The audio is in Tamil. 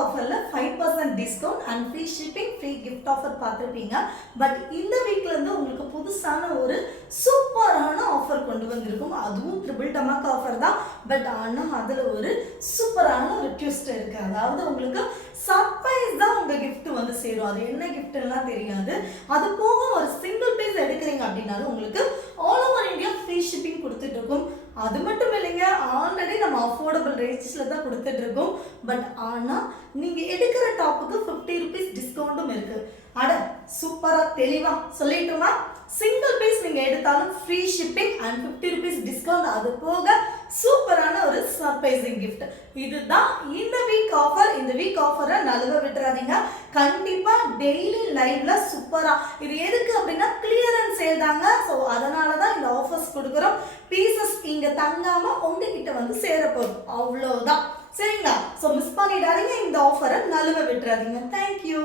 ஆஃபர்ல 5% discount and free shipping, free gift offer பார்த்துருப்பீங்க. பட் இந்த வீக்ல இருந்து உங்களுக்கு புதுசான ஒரு சூப்பரான ஆஃபர் கொண்டு வந்திருக்கும். அதுவும் ட்ரிபிள் டமாக் ஆஃபர் தான். பட் ஆனால் அதில் ஒரு சூப்பரான ஒரு ட்விஸ்ட் இருக்கு. அதாவது உங்களுக்கு சர்ப்ரைஸ் தான் உங்க கிஃப்ட் வந்து சேரும். அது என்ன கிஃப்ட்லாம் தெரியாது. அது போக ஒரு சிங்கிள் பீஸ் எடுக்கிறீங்க அப்படின்னாலும் உங்களுக்கு all over India free shipping கொடுத்துட்டு இருக்கும். அது மட்டும் இல்லைங்க, ஆல்ரெடி நம்ம அஃபோர்டபுள் ரேட்ஸில் தான் கொடுத்துட்டு இருக்கோம். பட் ஆனால் நீங்கள் எடுக்கிற டாப்புக்கு 50 ருபீஸ் டிஸ்கவுண்ட்டும் இருக்கு. அட சூப்பராக தெளிவாக சொல்லிட்டுமா, சிங்கிள் பீஸ் நீங்கள் எடுத்தாலும் free shipping and 50 rupees discount, அது போக சூப்பரான ஒரு சர்ப்ரைசிங் கிஃப்ட். இதுதான் இந்த வீக் ஆஃபர். இந்த வீக் ஆஃபரை நழுவ விட்டுறாதீங்க. கண்டிப்பாக டெய்லி லைவ்ல சூப்பராக இது எதுக்கு அப்படின்னா கிளியரன்ஸ் சேல் தாங்க. ஸோ அதனால தான் இந்த ஆஃபர்ஸ் கொடுக்குறோம். பீசஸ் இங்கே தங்காம உங்ககிட்ட வந்து சேரப்போகுது, அவ்வளோதான். சரிங்களா? ஸோ மிஸ் பண்ணிடாதீங்க, இந்த ஆஃபரை நழுவ விட்டுறாதீங்க. தேங்க்யூ.